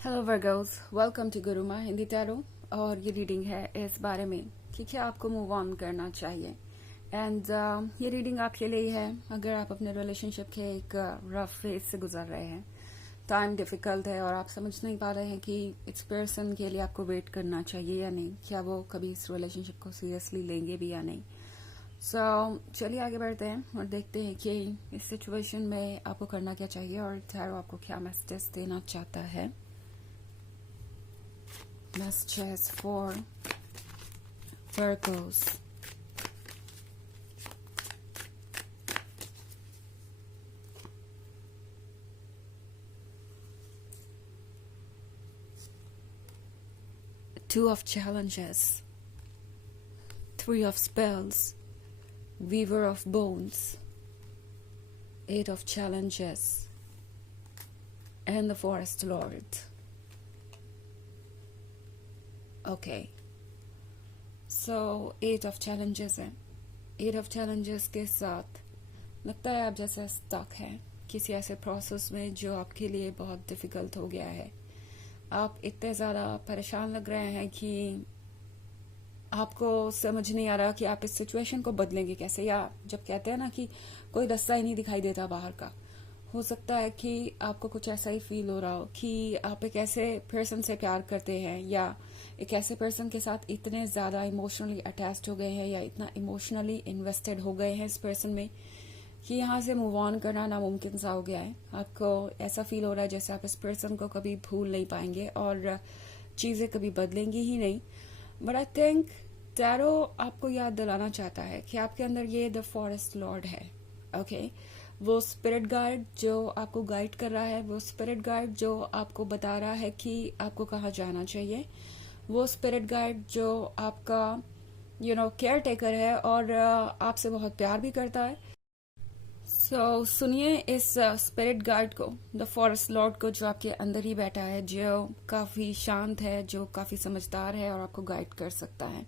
Hello Virgos, welcome to Guruma Hindi tarot. और ये reading है इस बारे में कि क्या आपको मूव ऑन करना चाहिए। एंड ये रीडिंग आपके लिए है अगर आप अपने रिलेशनशिप के एक रफ फेज से गुजर रहे हैं, टाइम डिफिकल्ट है और आप समझ नहीं पा रहे हैं कि इस पर्सन के लिए आपको वेट करना चाहिए या नहीं, क्या वो कभी इस रिलेशनशिप को सीरियसली लेंगे भी या नहीं। चलिए आगे बढ़ते हैं और देखते हैं कि इस सिचुएशन में आपको करना क्या चाहिए और टैरो आपको क्या मैसेज देना चाहता है। Messages for Virgos. Two of Challenges, Three of Spells, Weaver of Bones, Eight of Challenges, and the Forest Lord. Okay, so eight of challenges है। एट ऑफ चैलेंजेस के साथ लगता है आप जैसे स्टक हैं किसी ऐसे प्रोसेस में जो आपके लिए बहुत डिफिकल्ट हो गया है। आप इतने ज़्यादा परेशान लग रहे हैं कि आपको समझ नहीं आ रहा कि आप इस सिचुएशन को बदलेंगे कैसे, या जब कहते हैं ना कि कोई रास्ता ही नहीं दिखाई देता बाहर का, हो सकता है कि आपको कुछ ऐसा ही फील हो रहा हो कि आप एक ऐसे पर्सन से प्यार करते हैं या एक ऐसे पर्सन के साथ इतने ज़्यादा इमोशनली अटैच्ड हो गए हैं या इतना इमोशनली इन्वेस्टेड हो गए हैं इस पर्सन में कि यहाँ से मूव ऑन करना नामुमकिन सा हो गया है। आपको ऐसा फील हो रहा है जैसे आप इस पर्सन को कभी भूल नहीं पाएंगे और चीज़ें कभी बदलेंगी ही नहीं। बट आई थिंक टैरो आपको याद दिलाना चाहता है कि आपके अंदर ये द फॉरेस्ट लॉर्ड है। ओके, वो स्पिरिट गाइड जो आपको गाइड कर रहा है, वो स्पिरिट गाइड जो आपको बता रहा है कि आपको कहाँ जाना चाहिए, वो स्पिरिट गाइड जो आपका केयर टेकर है और आपसे बहुत प्यार भी करता है। सुनिए इस स्पिरिट गाइड को, द फॉरेस्ट लॉर्ड को, जो आपके अंदर ही बैठा है, जो काफी शांत है, जो काफी समझदार है और आपको गाइड कर सकता है।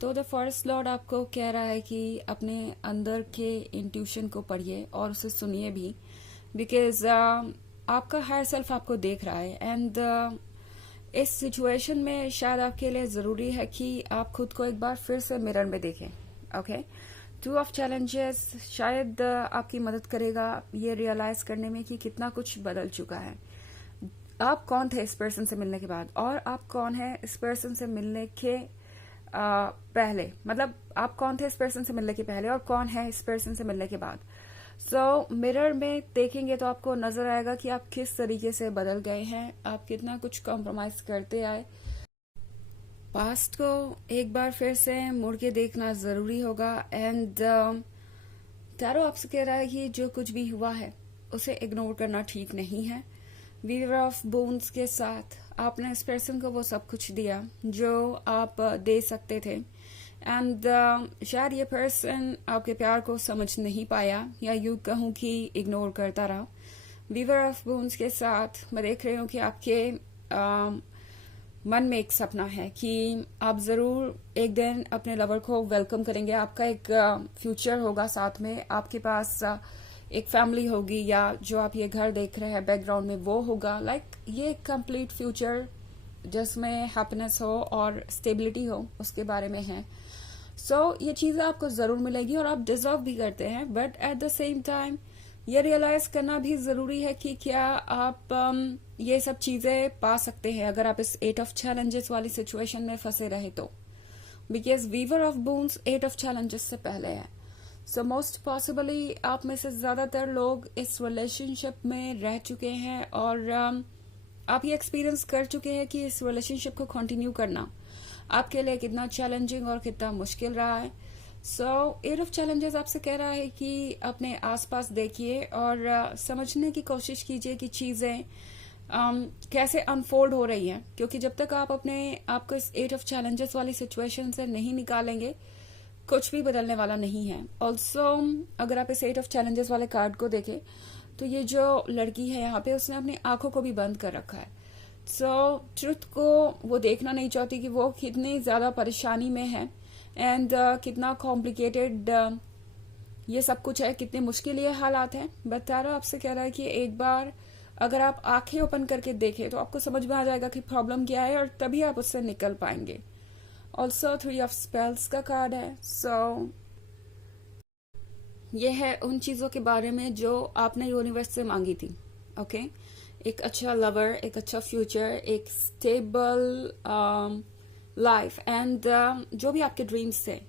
तो द फॉरेस्ट लॉर्ड आपको कह रहा है कि अपने अंदर के इंट्यूशन को पढ़िए और उसे सुनिए भी, बिकॉज आपका हायर सेल्फ आपको देख रहा है। एंड इस सिचुएशन में शायद आपके लिए जरूरी है कि आप खुद को एक बार फिर से मिरर में देखें। ओके, टू ऑफ चैलेंजेस शायद आपकी मदद करेगा ये रियलाइज करने में कि कितना कुछ बदल चुका है। आप कौन थे इस पर्सन से मिलने के बाद और आप कौन है इस पर्सन से मिलने के पहले, मतलब आप कौन थे इस पर्सन से मिलने के पहले और कौन है इस पर्सन से मिलने के बाद। मिरर में देखेंगे तो आपको नजर आएगा कि आप किस तरीके से बदल गए हैं, आप कितना कुछ कॉम्प्रोमाइज करते आए। पास्ट को एक बार फिर से मुड़ के देखना जरूरी होगा। एंड टैरो आपसे कह रहा है कि जो कुछ भी हुआ है उसे इग्नोर करना ठीक नहीं है। वीवर ऑफ बोन्स के साथ आपने इस पर्सन को वो सब कुछ दिया जो आप दे सकते थे। एंड शायद ये पर्सन आपके प्यार को समझ नहीं पाया या यूं कहूं कि इग्नोर करता रहा। वीवर ऑफ बोन्स के साथ मैं देख रही हूँ कि आपके मन में एक सपना है कि आप जरूर एक दिन अपने लवर को वेलकम करेंगे, आपका एक फ्यूचर होगा, साथ में आपके पास एक फैमिली होगी या जो आप ये घर देख रहे हैं बैकग्राउंड में वो होगा। लाइक ये कंप्लीट फ्यूचर जिसमें हैप्पीनेस हो और स्टेबिलिटी हो उसके बारे में है। ये चीजें आपको जरूर मिलेगी और आप डिजर्व भी करते हैं। But at the same time ये रियलाइज करना भी जरूरी है कि क्या आप ये सब चीजें पा सकते हैं अगर आप इस एट ऑफ चैलेंजेस वाली सिचुएशन में फंसे रहे तो, because weaver of bones eight of challenges से पहले है। मोस्ट पॉसिबली आप में से ज्यादातर लोग इस रिलेशनशिप में रह चुके हैं और आप ये एक्सपीरियंस कर चुके हैं कि इस रिलेशनशिप को कंटिन्यू करना आपके लिए कितना चैलेंजिंग और कितना मुश्किल रहा है। एट ऑफ चैलेंजेस आपसे कह रहा है कि अपने आसपास देखिए और समझने की कोशिश कीजिए कि चीजें कैसे अनफोल्ड हो रही हैं, क्योंकि जब तक आप अपने आपको इस एट ऑफ चैलेंजेस वाली सिचुएशन से नहीं निकालेंगे कुछ भी बदलने वाला नहीं है। ऑल्सो अगर आप इस एट ऑफ चैलेंजेस वाले कार्ड को देखें तो ये जो लड़की है यहाँ पे उसने अपनी आंखों को भी बंद कर रखा है। ट्रुथ को वो देखना नहीं चाहती कि वो कितनी ज्यादा परेशानी में है एंड कितना कॉम्प्लिकेटेड ये सब कुछ है, कितने मुश्किल ये हालात हैं। बट टैरो आपसे कह रहा है कि एक बार अगर आप आंखें ओपन करके देखें तो आपको समझ में आ जाएगा कि प्रॉब्लम क्या है और तभी आप उससे निकल पाएंगे। ऑल्सो 3 ऑफ स्पेल्स का कार्ड है। सो ये है उन चीजों के बारे में जो आपने यूनिवर्स से मांगी थी। ओके एक अच्छा लवर, एक अच्छा फ्यूचर, एक स्टेबल लाइफ एंड जो भी आपके ड्रीम्स थे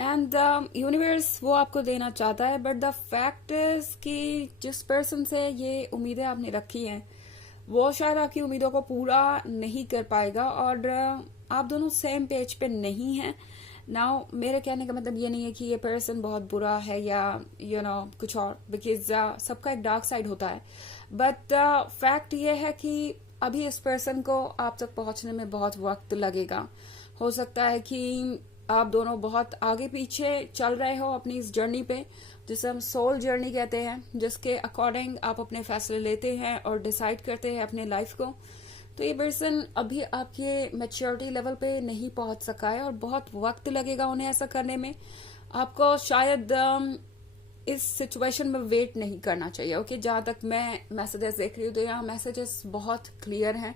एंड यूनिवर्स वो आपको देना चाहता है। बट द फैक्ट इज कि जिस पर्सन से ये उम्मीदें आपने रखी हैं वो शायद आपकी उम्मीदों को पूरा नहीं कर पाएगा और आप दोनों सेम पेज पे नहीं हैं। नाउ मेरे कहने का मतलब ये नहीं है कि ये पर्सन बहुत बुरा है या कुछ और, बिकॉज सबका एक डार्क साइड होता है। बट फैक्ट ये है कि अभी इस पर्सन को आप तक पहुंचने में बहुत वक्त लगेगा। हो सकता है कि आप दोनों बहुत आगे पीछे चल रहे हो अपनी इस जर्नी पे, जिसे हम सोल जर्नी कहते हैं, जिसके अकॉर्डिंग आप अपने फैसले लेते हैं और डिसाइड करते हैं अपने लाइफ को। तो ये पर्सन अभी आपके मैच्योरिटी लेवल पे नहीं पहुंच सका है और बहुत वक्त लगेगा उन्हें ऐसा करने में। आपको शायद इस सिचुएशन में वेट नहीं करना चाहिए। ओके जहां तक मैं मैसेजेस देख रही हूँ तो यहाँ मैसेजेस बहुत क्लियर हैं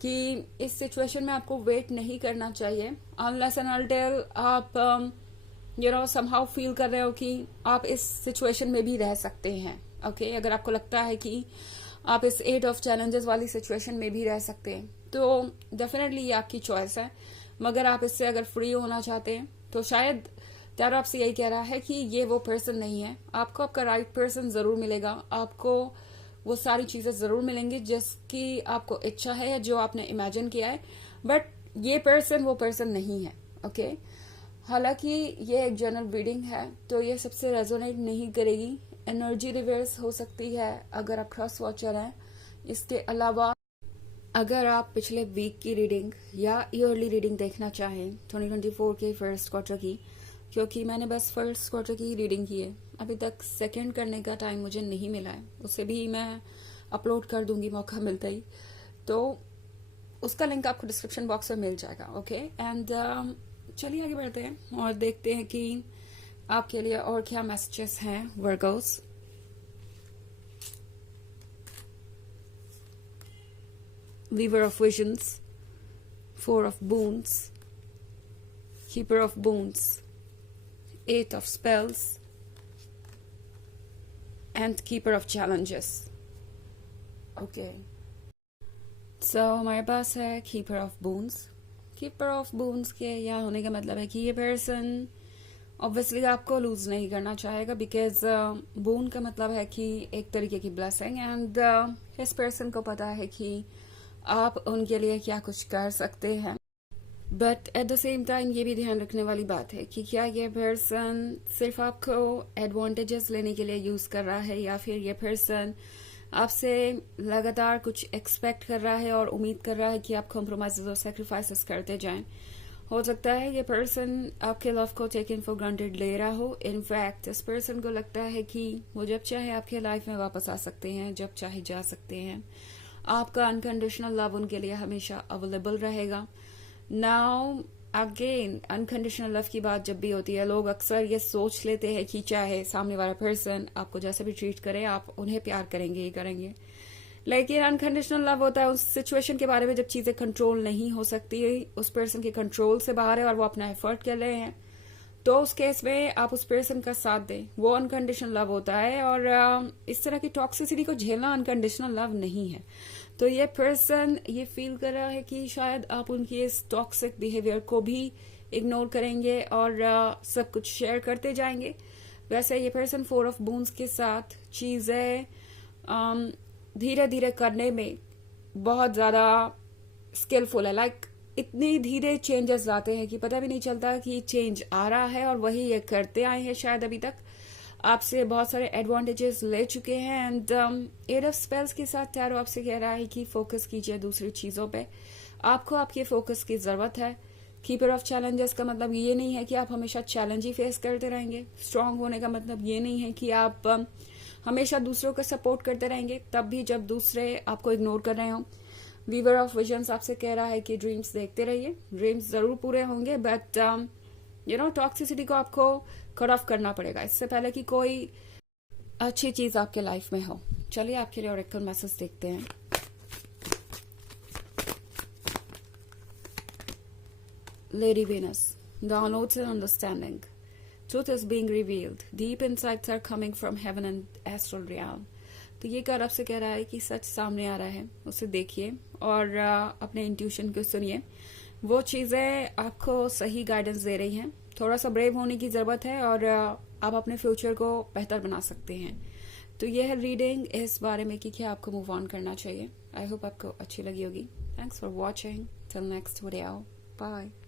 कि इस सिचुएशन में आपको वेट नहीं करना चाहिए अनलेस एंड अनटिल आप समहाउ फील कर रहे हो कि आप इस सिचुएशन में भी रह सकते हैं। ओके अगर आपको लगता है कि आप इस 8 ऑफ चैलेंजेस वाली सिचुएशन में भी रह सकते हैं तो डेफिनेटली ये आपकी चॉइस है। मगर आप इससे अगर फ्री होना चाहते हैं तो शायद त्यारो आपसे यही कह रहा है कि ये वो पर्सन नहीं है। आपको आपका राइट पर्सन जरूर मिलेगा, आपको वो सारी चीजें जरूर मिलेंगी जिसकी आपको इच्छा है या जो आपने इमेजिन किया है। बट ये पर्सन वो पर्सन नहीं है। ओके हालांकि ये एक जनरल रीडिंग है तो ये सबसे रेजोनेट नहीं करेगी। एनर्जी रिवर्स हो सकती है अगर आप क्रॉस वॉचर हैं। इसके अलावा अगर आप पिछले वीक की रीडिंग या ईयरली रीडिंग देखना चाहें 2024 के फर्स्ट क्वार्टर की, क्योंकि मैंने बस फर्स्ट क्वार्टर की रीडिंग की है, अभी तक सेकंड करने का टाइम मुझे नहीं मिला है। उसे भी मैं अपलोड कर दूंगी मौका मिलता ही, तो उसका लिंक आपको डिस्क्रिप्शन बॉक्स में मिल जाएगा। ओके एंड चलिए आगे बढ़ते हैं और देखते हैं कि आपके लिए और क्या मैसेजेस हैं वर्गोस। Weaver of visions, 4 of boons, keeper of boons, 8 of spells and keeper of challenges. Okay. So हमारे पास है keeper of boons. keeper of boons के यहाँ होने का मतलब है कि ये पर्सन ऑब्वियसली आपको लूज नहीं करना चाहेगा बिकॉज boon का मतलब है कि एक तरीके की ब्लेसिंग एंड इस पर्सन को पता है कि आप उनके लिए क्या कुछ कर सकते हैं। But at the same time ये भी ध्यान रखने वाली बात है कि क्या ये पर्सन सिर्फ आपको एडवांटेजेस लेने के लिए यूज कर रहा है या फिर ये पर्सन आपसे लगातार कुछ एक्सपेक्ट कर रहा है और उम्मीद कर रहा है कि आप कॉम्प्रोमाइजेस और सेक्रीफाइसेस करते जाएं। हो सकता है ये पर्सन आपके लव को टेकन फॉर ग्रांटेड ले रहा हो। इनफैक्ट इस पर्सन को लगता है कि वो जब चाहे आपके लाइफ में वापस आ सकते हैं, जब चाहे जा सकते हैं। आपका अनकंडीशनल लव उनके लिए हमेशा अवेलेबल रहेगा। नाउ अगेन अनकंडीशनल लव की बात जब भी होती है लोग अक्सर ये सोच लेते हैं कि चाहे सामने वाला पर्सन आपको जैसे भी ट्रीट करे आप उन्हें प्यार करेंगे ही करेंगे। लेकिन अनकंडीशनल लव होता है उस सिचुएशन के बारे में जब चीजें कंट्रोल नहीं हो सकती, उस पर्सन के कंट्रोल से बाहर है और वो अपना एफर्ट कर रहे हैं, तो उस केस में आप उस पर्सन का साथ दें। वो अनकंडीशनल लव होता है और इस तरह की टॉक्सिसिटी को झेलना अनकंडीशनल लव नहीं है। तो ये पर्सन ये फील कर रहा है कि शायद आप उनकी इस टॉक्सिक बिहेवियर को भी इग्नोर करेंगे और सब कुछ शेयर करते जाएंगे। वैसे ये पर्सन 4 ऑफ बून्स के साथ चीजें धीरे धीरे करने में बहुत ज्यादा स्किलफुल है। लाइक इतनी धीरे चेंजेस लाते हैं कि पता भी नहीं चलता कि चेंज आ रहा है और वही ये करते आए हैं। शायद अभी तक आपसे बहुत सारे एडवांटेजेस ले चुके हैं एंड 8 ऑफ स्पेल्स के साथ टैरो आपसे कह रहा है कि फोकस कीजिए दूसरी चीजों पे। आपको आपके फोकस की जरूरत है। कीपर ऑफ चैलेंजेस का मतलब ये नहीं है कि आप हमेशा चैलेंज ही फेस करते रहेंगे। स्ट्रांग होने का मतलब ये नहीं है कि आप हमेशा दूसरों का सपोर्ट करते रहेंगे तब भी जब दूसरे आपको इग्नोर कर रहे हों। वीवर ऑफ विजन्स आपसे कह रहा है कि ड्रीम्स देखते रहिए, ड्रीम्स जरूर पूरे होंगे बट टॉक्सिसिटी को आपको कट ऑफ करना पड़ेगा इससे पहले कि कोई अच्छी चीज आपके लाइफ में हो। चलिए आपके लिए ऑरेकल मैसेज देखते हैं। Lady Venus, downloads and understanding. Truth is being revealed. Deep insights are coming from heaven and astral realm. तो ये कार्ड आपसे कह रहा है कि सच सामने आ रहा है, उसे देखिए और अपने इंट्यूशन को सुनिए। वो चीजें आपको सही गाइडेंस दे रही हैं। थोड़ा सा ब्रेव होने की जरूरत है और आप अपने फ्यूचर को बेहतर बना सकते हैं। तो ये है रीडिंग इस बारे में कि क्या आपको मूव ऑन करना चाहिए। आई होप आपको अच्छी लगी होगी। Thanks for watching. Till next video. Bye.